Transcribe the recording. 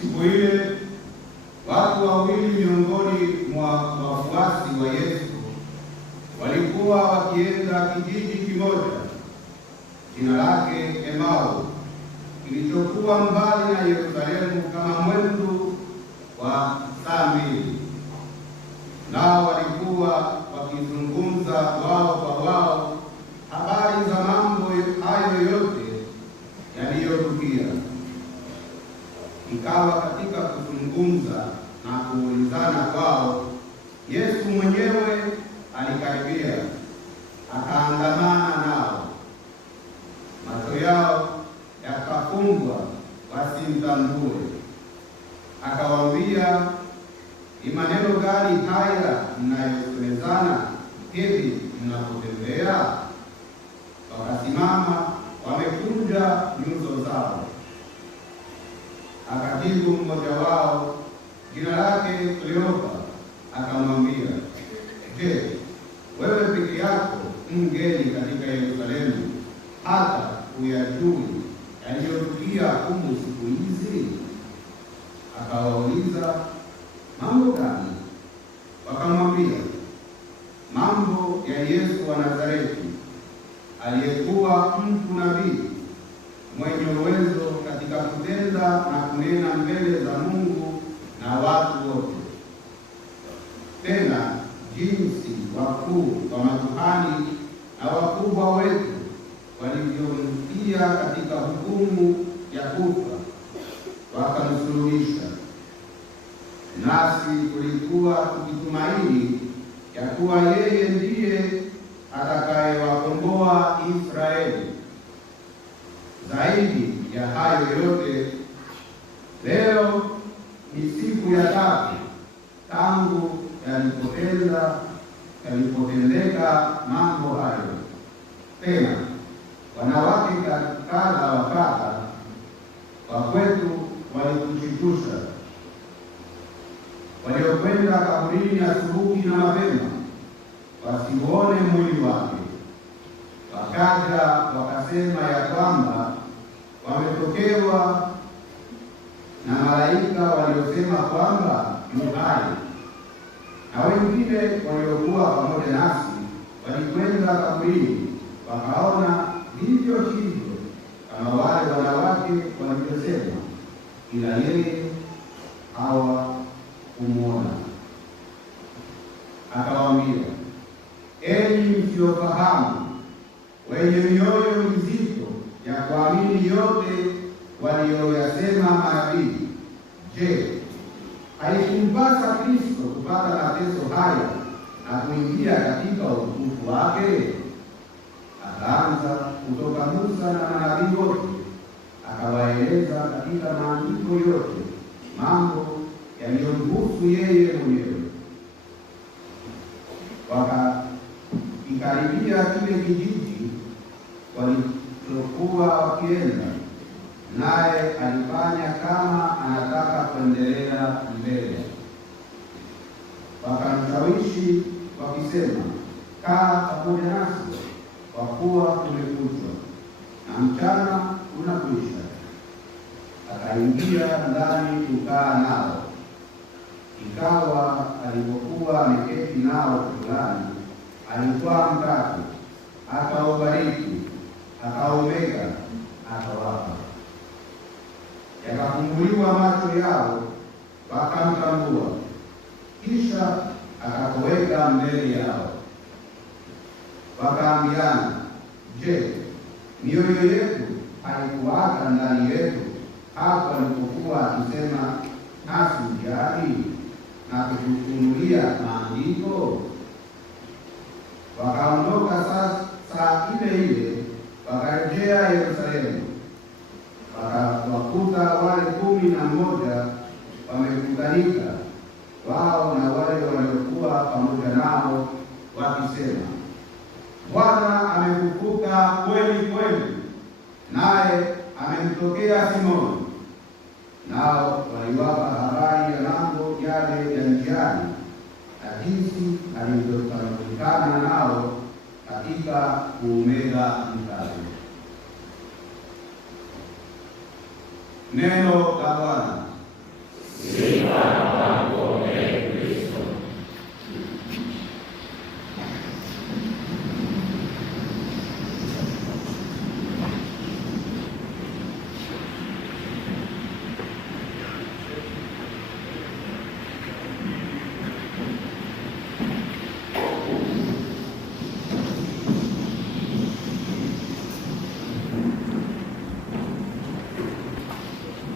Siku ile watu wawili miongoni mwa wafuasi wa Yesu walikuwa wakienda kijiji kimoja jina lake Emau, kilichokuwa mbali na Yerusalemu kama mwendo wa saa mbili. Nao walikuwa wakizungumza wao kwa wao habari za mambo hayo yote yaliyotukia. Ikawa katika kuzungumza na kuulizana kwao, Yesu mwenyewe alikaribia, akaandamana nao. Macho yao yakafumbwa wasimtambue. Akawaambia, ni maneno gani haya mnayosemezana hivi mnapotembea? Wakasimama wamekunja nyuso zao. Akajibu mmoja wao, jina lake Kleopa, akamwambia, je, wewe peke yako mgeni katika Yerusalemu hata uyajui yaliyotukia humu siku hizi? Akawauliza, mambo gani? Wakamwambia, mambo ya Yesu wa Nazareti, aliyekuwa mtu nabii, mwenye uwezo katika kutenda na kunena mbele za Mungu na watu wote. Tena jinsi wakuu wa makuhani na wakubwa wetu walivyomtia katika hukumu ya kufa, wakamsuluhisha. Nasi tulikuwa tukitumaini ya kuwa yeye ndiye atakayewakomboa Israeli. Zaidi ya hayo yote, leo ni siku ya tatu tangu yalipotendeka mambo hayo. Tena wanawake kadha wa kadha wa kwetu walitushtusha, waliokwenda kaburini asubuhi na mapema wasiuone mwili wake. Wakaja wakasema ya kwamba wametokewa na malaika waliosema kwamba yu hai. Na wengine waliokuwa pamoja nasi walikwenda kaburini, wakaona vivyo hivyo kama wale wanawake walivyosema, ila yeye hawakumwona. Akawaambia, enyi msiofahamu, wenye mioyo mizito ya kuamini yote walioyasema manabii, je, haikumpasa Kristo kupata mateso haya na kuingia katika utukufu wake? Akaanza kutoka Musa na manabii wote, akawaeleza katika maandiko yote mambo yaliyomhusu yeye mwenyewe. Wakaikaribia kile kijiji walichokuwa wakienda, naye alifanya kama anataka kuendelea mbele. Wakamshawishi wakisema, kaa pamoja nasi, kwa kuwa tumekuchwa na mchana unakwisha. Akaingia ndani kukaa nao. Ikawa alipokuwa ameketi nao fulani, alitwaa mkate, akaubariki, akaumega, akawapa. Yakafumbuliwa macho yao, wakamtambua. Kisha akakoweka mbele yao. Wakaambiana, je, mioyo yetu haikuwaka ndani yetu hapo alipokuwa akisema nasi njiani na kutufunulia maandiko? Wakaondoka saa ile ile, wakarejea Yerusalemu. Wakawakuta wale 11 wamekutanika, wao na wale waliokuwa pamoja nao, wakisema, Bwana amefufuka kweli kweli, naye amemtokea Simoni. Nao waliwapa habari ya mambo yale ya njiani na jinsi alivyotambulikana nao katika kuumega mkate. Neno la Bwana. Sifa